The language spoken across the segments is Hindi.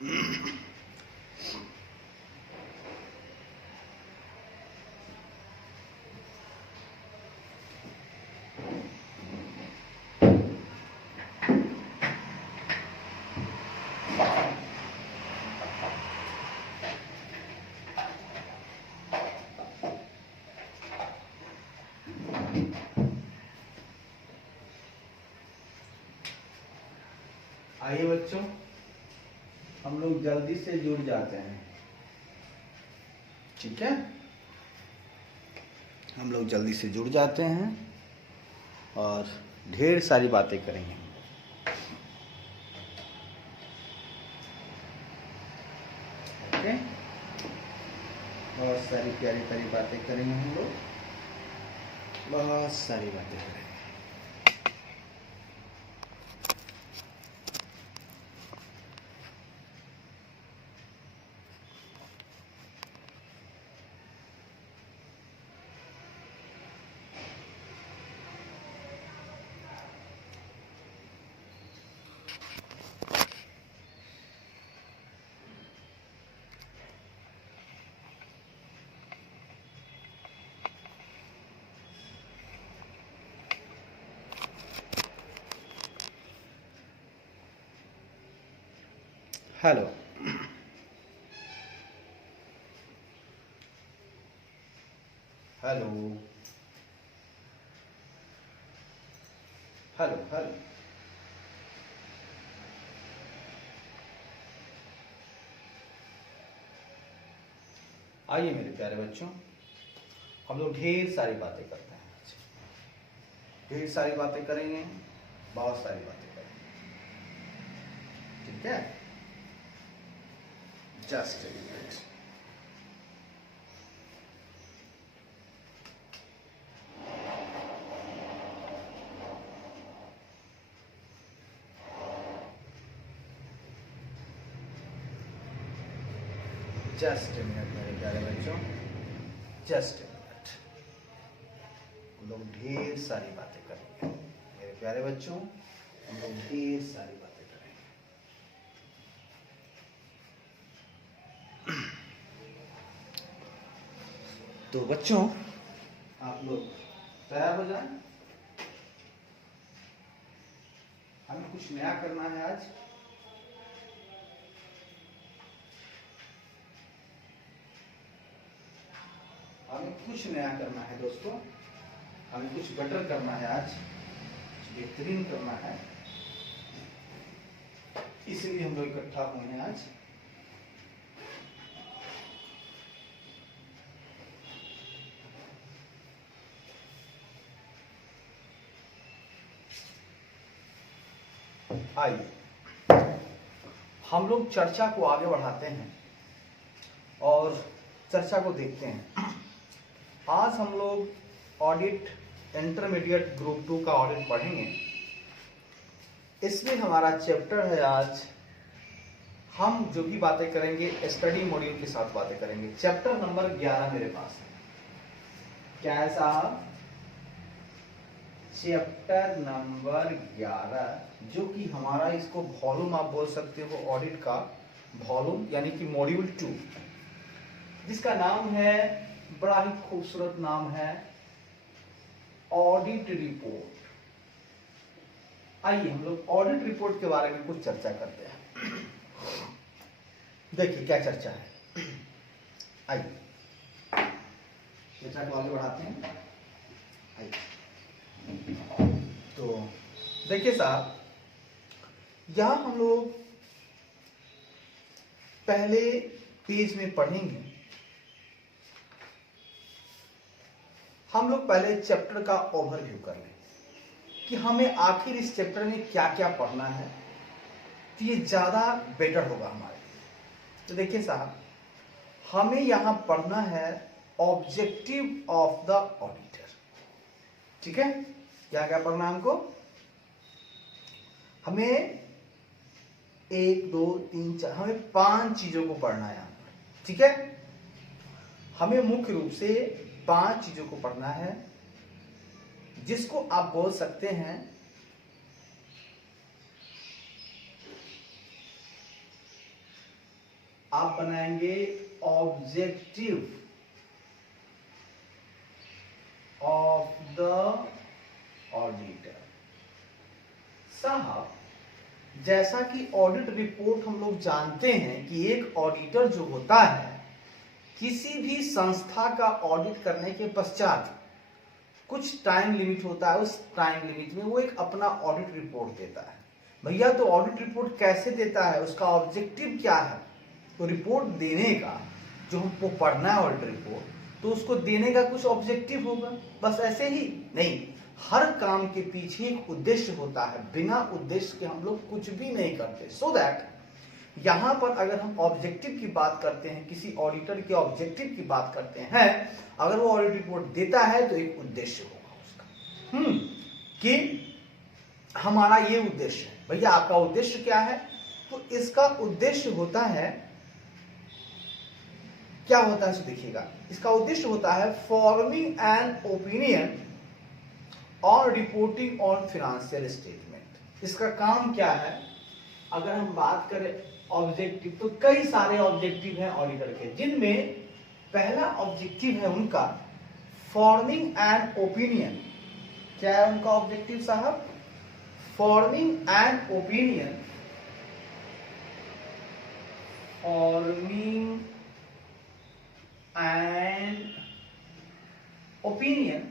आइए बच्चों, हम लोग जल्दी से जुड़ जाते हैं। ठीक है, हम लोग जल्दी से जुड़ जाते हैं और ढेर सारी बातें करेंगे। ओके, बहुत सारी प्यारी प्यारी बातें करेंगे हम लोग, बहुत सारी बातें करेंगे। Hello, hello, hello, hello. आइए मेरे प्यारे बच्चों, हम लोग ढेर सारी बातें करते हैं आज। ढेर सारी बातें करेंगे, बहुत सारी बातें करेंगे। ठीक है, just a minute. Just a minute मेरे प्यारे बच्चों, जस्ट ए मिनट। हम लोग ढेर सारी बातें करेंगे मेरे प्यारे बच्चों, हम लोग ढेर सारी बातें करेंगे। तो बच्चों, आप लोग तैयार हो जाएं। हमें कुछ नया करना है आज। हमें कुछ नया करना है दोस्तों, हमें कुछ बेटर करना है आज, कुछ बेहतरीन करना है, इसलिए हम लोग इकट्ठा हुए हैं आज। आइए हम लोग चर्चा को आगे बढ़ाते हैं और चर्चा को देखते हैं। आज हम लोग ऑडिट इंटरमीडिएट ग्रुप 2 का ऑडिट पढ़ेंगे। इसमें हमारा चैप्टर है आज, हम जो भी बातें करेंगे स्टडी मॉड्यूल के साथ बातें करेंगे। चैप्टर नंबर 11 मेरे पास है। क्या है साहब? चैप्टर नंबर 11, जो कि हमारा, इसको वॉल्यूम आप बोल सकते हो, ऑडिट का वॉल्यूम यानी कि मॉड्यूल 2, जिसका नाम है, बड़ा ही खूबसूरत नाम है, ऑडिट रिपोर्ट। आइए हम लोग ऑडिट रिपोर्ट के बारे में कुछ चर्चा करते हैं। देखिए क्या चर्चा है। आइए चर्चा को आगे बढ़ाते हैं। आइए, तो देखिए साहब, यहां हम लोग पहले पेज में पढ़ेंगे। हम लोग पहले चैप्टर का ओवरव्यू कर लें कि हमें आखिर इस चैप्टर में क्या क्या पढ़ना है, तो ये ज्यादा बेटर होगा हमारे लिए। तो देखिए साहब, हमें यहां पढ़ना है ऑब्जेक्टिव ऑफ द ऑडिटर। ठीक है, क्या क्या पढ़ना है हमको? हमें 1 2 3 4, हमें 5 चीजों को पढ़ना है यहां पर। ठीक है, हमें मुख्य रूप से 5 चीजों को पढ़ना है, जिसको आप बोल सकते हैं आप बनाएंगे ऑब्जेक्टिव ऑफ द ऑडिटर। साहब, जैसा कि ऑडिट रिपोर्ट हम लोग जानते हैं कि एक ऑडिटर जो होता है किसी भी संस्था का ऑडिट करने के पश्चात कुछ टाइम लिमिट होता है, उस टाइम लिमिट में वो एक अपना ऑडिट रिपोर्ट देता है। भैया तो ऑडिट रिपोर्ट कैसे देता है, उसका ऑब्जेक्टिव क्या है? तो रिपोर्ट देने का, जो हमको पढ़ना है ऑडिट रिपोर्ट, तो उसको देने का कुछ ऑब्जेक्टिव होगा। बस ऐसे ही नहीं, हर काम के पीछे एक उद्देश्य होता है। बिना उद्देश्य के हम लोग कुछ भी नहीं करते। सो दैट यहां पर अगर हम ऑब्जेक्टिव की बात करते हैं, किसी ऑडिटर के ऑब्जेक्टिव की बात करते हैं, अगर वो ऑडिट रिपोर्ट देता है तो एक उद्देश्य होगा उसका, कि हमारा ये उद्देश्य है। भैया आपका उद्देश्य क्या है? तो इसका उद्देश्य होता है, क्या होता है देखिएगा, इसका उद्देश्य होता है फॉर्मिंग एन ओपिनियन और रिपोर्टिंग ऑन फाइनेंशियल स्टेटमेंट। इसका काम क्या है? अगर हम बात करें ऑब्जेक्टिव, तो कई सारे ऑब्जेक्टिव हैं ऑडिटर के, जिनमें पहला ऑब्जेक्टिव है उनका फॉर्मिंग एन ओपिनियन। क्या है उनका ऑब्जेक्टिव साहब? Forming an opinion, forming an opinion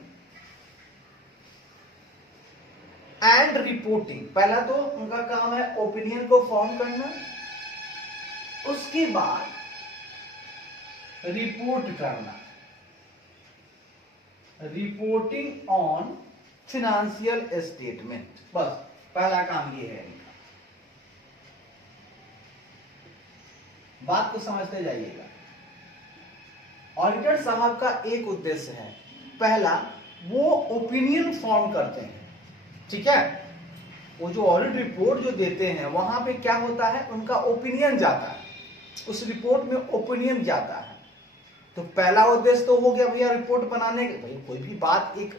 and reporting. पहला तो उनका काम है ओपिनियन को फॉर्म करना, उसके बाद रिपोर्ट करना, रिपोर्टिंग ऑन फाइनेंशियल स्टेटमेंट। बस पहला काम ये है इनका। बात को समझते जाइएगा। ऑडिटर साहब का एक उद्देश्य है, पहला वो ओपिनियन फॉर्म करते हैं, ठीक है? वो जो ऑडिट रिपोर्ट जो देते हैं वहां पे क्या होता है, उनका ओपिनियन जाता है, उस रिपोर्ट में ओपिनियन जाता है। तो पहला उद्देश्य तो हो गया भैया रिपोर्ट बनाने के। भाई कोई भी बात एक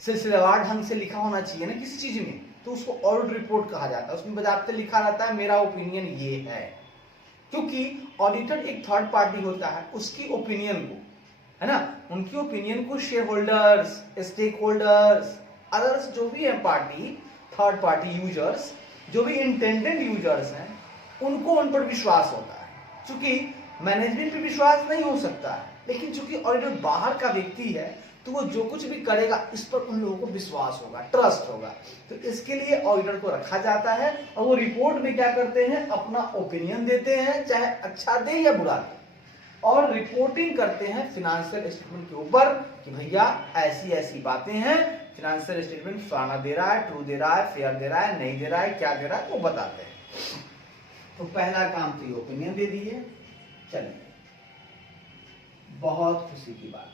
सिलसिलेवार ढंग से लिखा होना चाहिए ना किसी चीज में, तो उसको ऑडिट रिपोर्ट कहा जाता है। उसमें बजाते लिखा रहता है मेरा ओपिनियन ये है, क्योंकि ऑडिटर एक थर्ड पार्टी होता है, उसकी ओपिनियन को, है ना, उनकी ओपिनियन को shareholders, stakeholders, others जो भी है पार्टी, थर्ड पार्टी यूजर्स, जो भी इंटेंडेड यूजर्स हैं, उनको उन पर विश्वास होता है। चूंकि मैनेजमेंट पे विश्वास नहीं हो सकता है, लेकिन चूंकि ऑडिटर बाहर का व्यक्ति है तो वो जो कुछ भी करेगा इस पर उन लोगों को विश्वास होगा, ट्रस्ट होगा। तो इसके लिए ऑडिटर को रखा जाता है और वो रिपोर्ट में क्या करते हैं, अपना ओपिनियन देते हैं, चाहे अच्छा दे या बुरा दे, और रिपोर्टिंग करते हैं फाइनेंशियल स्टेटमेंट के ऊपर कि भैया ऐसी ऐसी बातें हैं, फाइनेंशियल स्टेटमेंट फलाना दे रहा है, ट्रू दे रहा है, फेयर दे रहा है, नहीं दे रहा है, क्या दे रहा है, वो बताते हैं। तो पहला काम तो ये ओपिनियन दे दिए। चलिए, बहुत खुशी की बात है।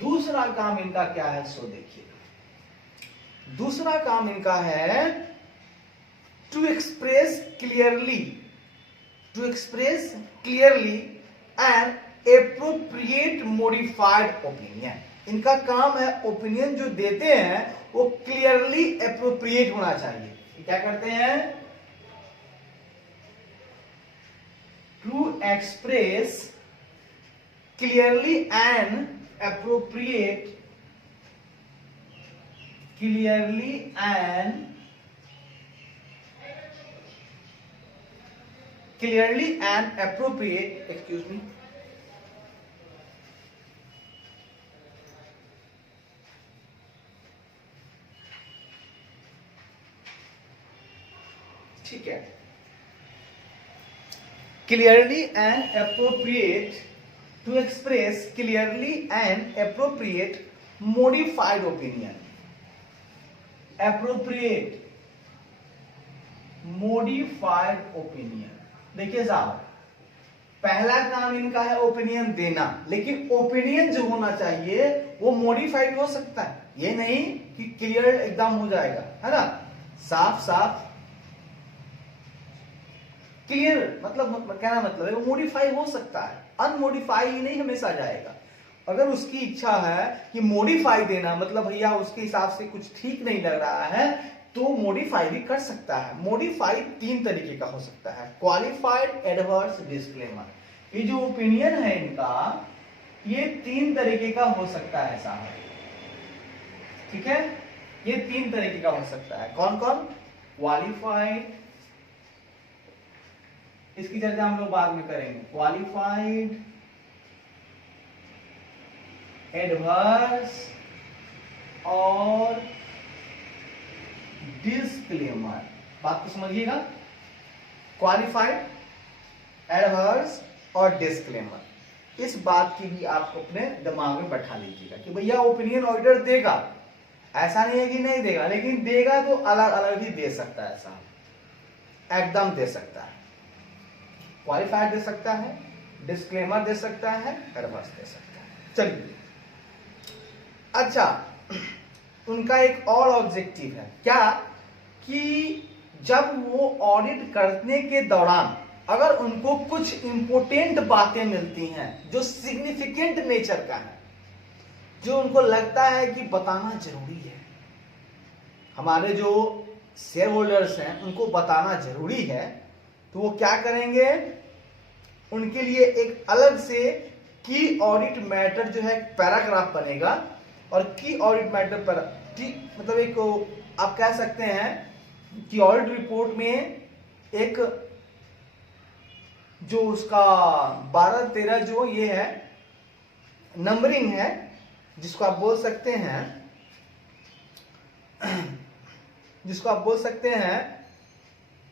दूसरा काम इनका क्या है, सो देखिए। दूसरा काम इनका है to express clearly, to express clearly and appropriate modified opinion. इनका काम है ओपिनियन जो देते हैं वो क्लियरली एप्रोप्रिएट होना चाहिए। क्या करते हैं? To express clearly and appropriate, clearly and appropriate, excuse me, ठीक है, clearly and appropriate, to express clearly and appropriate modified opinion, appropriate modified opinion। देखिए साहब, पहला काम इनका है ओपिनियन देना, लेकिन ओपिनियन जो होना चाहिए वो मॉडिफाइड हो सकता है, ये नहीं कि क्लियर एकदम हो जाएगा, है ना, साफ साफ क्लियर, मतलब कहना मतलब है वो मॉडिफाई हो सकता है, अनमोडिफाई नहीं हमेशा जाएगा। अगर उसकी इच्छा है कि मॉडिफाई देना, मतलब भैया उसके हिसाब से कुछ ठीक नहीं लग रहा है, तो मॉडिफाई भी कर सकता है। मॉडिफाई 3 तरीके का हो सकता है, क्वालिफाइड, एडवर्स, डिस्क्लेमर। ये जो ओपिनियन है इनका, ये 3 तरीके का हो सकता है साहब, ठीक है, ये 3 तरीके का हो सकता है। कौन कौन? क्वालिफाइड, इसकी चर्चा हम लोग बाद में करेंगे, क्वालिफाइड, एडवर्स और डिस्क्लेमर। बात को समझिएगा, क्वालिफाइड, एडवर्स और डिस्क्लेमर। इस बात की भी आप अपने दिमाग में बैठा लीजिएगा कि भैया ओपिनियन ऑडिटर देगा, ऐसा नहीं है कि नहीं देगा, लेकिन देगा तो अलग अलग भी दे सकता है साहब, एकदम दे सकता है। क्वालिफाइड दे सकता है, डिस्क्लेमर दे सकता है, एडवर्स दे सकता है। चलिए, अच्छा, उनका एक और ऑब्जेक्टिव है क्या, कि जब वो ऑडिट करने के दौरान अगर उनको कुछ इंपॉर्टेंट बातें मिलती हैं जो सिग्निफिकेंट नेचर का है, जो उनको लगता है कि बताना जरूरी है, हमारे जो शेयर होल्डर्स हैं उनको बताना जरूरी है, तो वो क्या करेंगे, उनके लिए एक अलग से की ऑडिट मैटर जो है पैराग्राफ बनेगा। और की ऑडिट मैटर पर मतलब एक आप कह सकते हैं कि ऑडिट रिपोर्ट में एक जो उसका 12-13 जो ये है नंबरिंग है, जिसको आप बोल सकते हैं,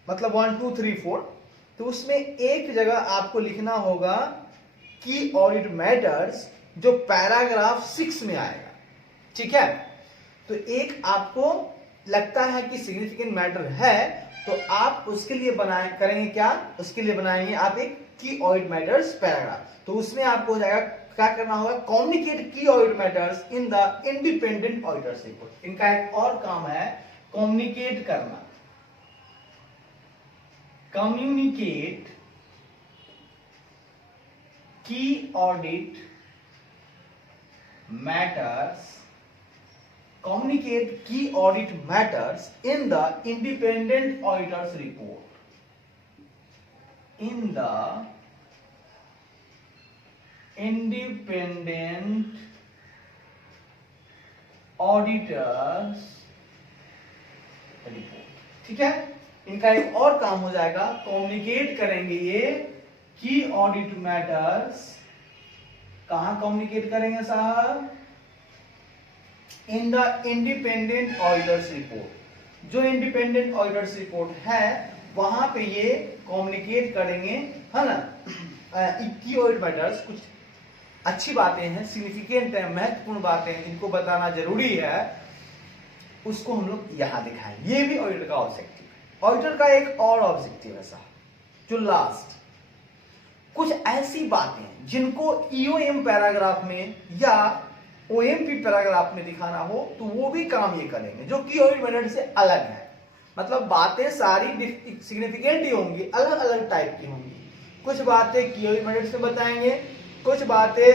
मतलब 1 2 3 4, तो उसमें एक जगह आपको लिखना होगा कि ऑडिट मैटर्स, जो पैराग्राफ 6 में आएगा, ठीक है। तो एक आपको लगता है कि सिग्निफिकेंट मैटर है, तो आप उसके लिए करेंगे क्या, उसके लिए बनाएंगे आप एक की ऑडिट मैटर्स पैराग्राफ। तो उसमें आपको हो जाएगा, क्या करना होगा, कम्युनिकेट की audit matters in the independent auditors report. इनका एक और काम है कम्युनिकेट करना, कम्युनिकेट की audit matters, communicate key audit matters in the independent auditors report, in the independent auditors report, ठीक है। इनका एक और काम हो जाएगा, कम्युनिकेट करेंगे ये की ऑडिट मैटर्स, कहां कम्युनिकेट करेंगे साहब, in the independent auditors report. जो इंडिपेंडेंट ऑडिटर्स रिपोर्ट है वहां पे ये कम्युनिकेट करेंगे, है ना। की ऑडिट मैटर्स कुछ अच्छी बातें हैं, सिग्निफिकेंट है, महत्वपूर्ण बातें हैं, इनको बताना जरूरी है, उसको हम लोग यहां दिखाएंगे। ये भी ऑडिटर का ऑब्जेक्टिव है। ऑडिटर का एक और ऑब्जेक्टिव है साहब, जो लास्ट, कुछ ऐसी बातें जिनको ईओएम पैराग्राफ में या ओएमपी पैराग्राफ में दिखाना हो, तो वो भी काम ये करेंगे, जो की ऑडिट मैटर से अलग है। मतलब बातें सारी सिग्निफिकेंट ही होंगी, अलग अलग टाइप की होंगी। कुछ बातें की ऑडिट मैटर से बताएंगे, कुछ बातें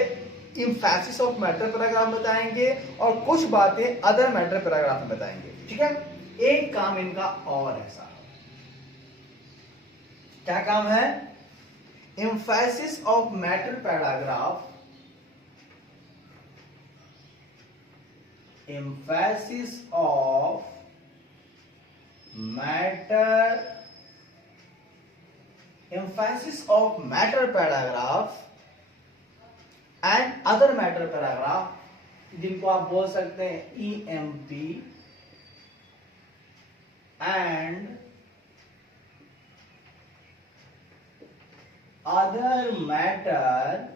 एम्फैसिस ऑफ मैटर पैराग्राफ में बताएंगे, और कुछ बातें अदर मैटर पैराग्राफ में बताएंगे, ठीक है। एक काम इनका और है साहब, क्या काम है, Mphasis of matter paragraph, emphasis of matter paragraph and other matter paragraph, जिनको आप बोल सकते हैं EMP and other matter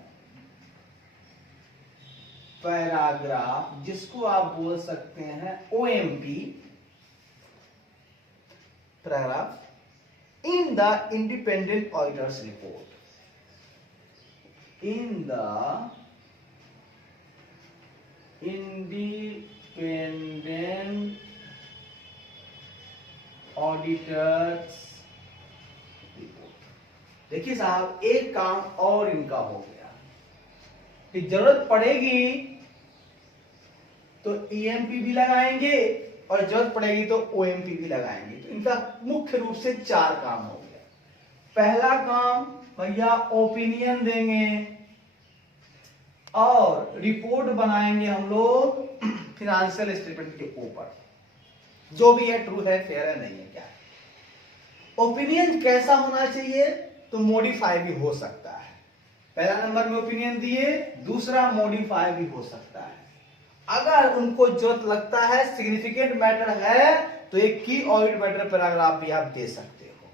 paragraph, जिसको आप बोल सकते हैं OMP paragraph, in the independent auditors report, in the independent auditors report. देखिए साहब, एक काम और इनका हो गया कि जरूरत पड़ेगी तो ईएमपी भी लगाएंगे और जरूरत पड़ेगी तो ओएमपी भी लगाएंगे। तो इनका मुख्य रूप से 4 काम हो गया। पहला काम भैया ओपिनियन देंगे और रिपोर्ट बनाएंगे हम लोग फिनेंशियल स्टेटमेंट के ऊपर, जो भी है ट्रू है, फेयर है, नहीं है, क्या है। ओपिनियन कैसा होना चाहिए, तो मॉडिफाई भी हो सकता है। पहला नंबर में ओपिनियन दिए, दूसरा मॉडिफाई भी हो सकता है। अगर उनको जरूरत लगता है, सिग्निफिकेंट मैटर है, तो एक की ऑडिट मैटर पैराग्राफ भी आप दे सकते हो।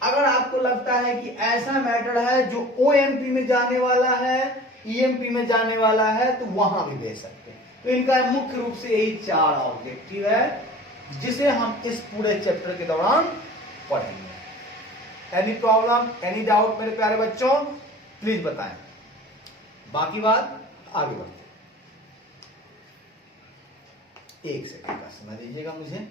अगर आपको लगता है कि ऐसा मैटर है जो ओएमपी में जाने वाला है, ईएमपी में जाने वाला है, तो वहां भी दे सकते हैं। तो इनका मुख्य रूप से यही 4 ऑब्जेक्टिव है जिसे हम इस पूरे चैप्टर के दौरान पढ़ेंगे। एनी प्रॉब्लम, एनी डाउट मेरे प्यारे बच्चों, प्लीज बताएं। बाकी बात आगे बढ़ते। 1 सेकंड का समय दीजिएगा मुझे।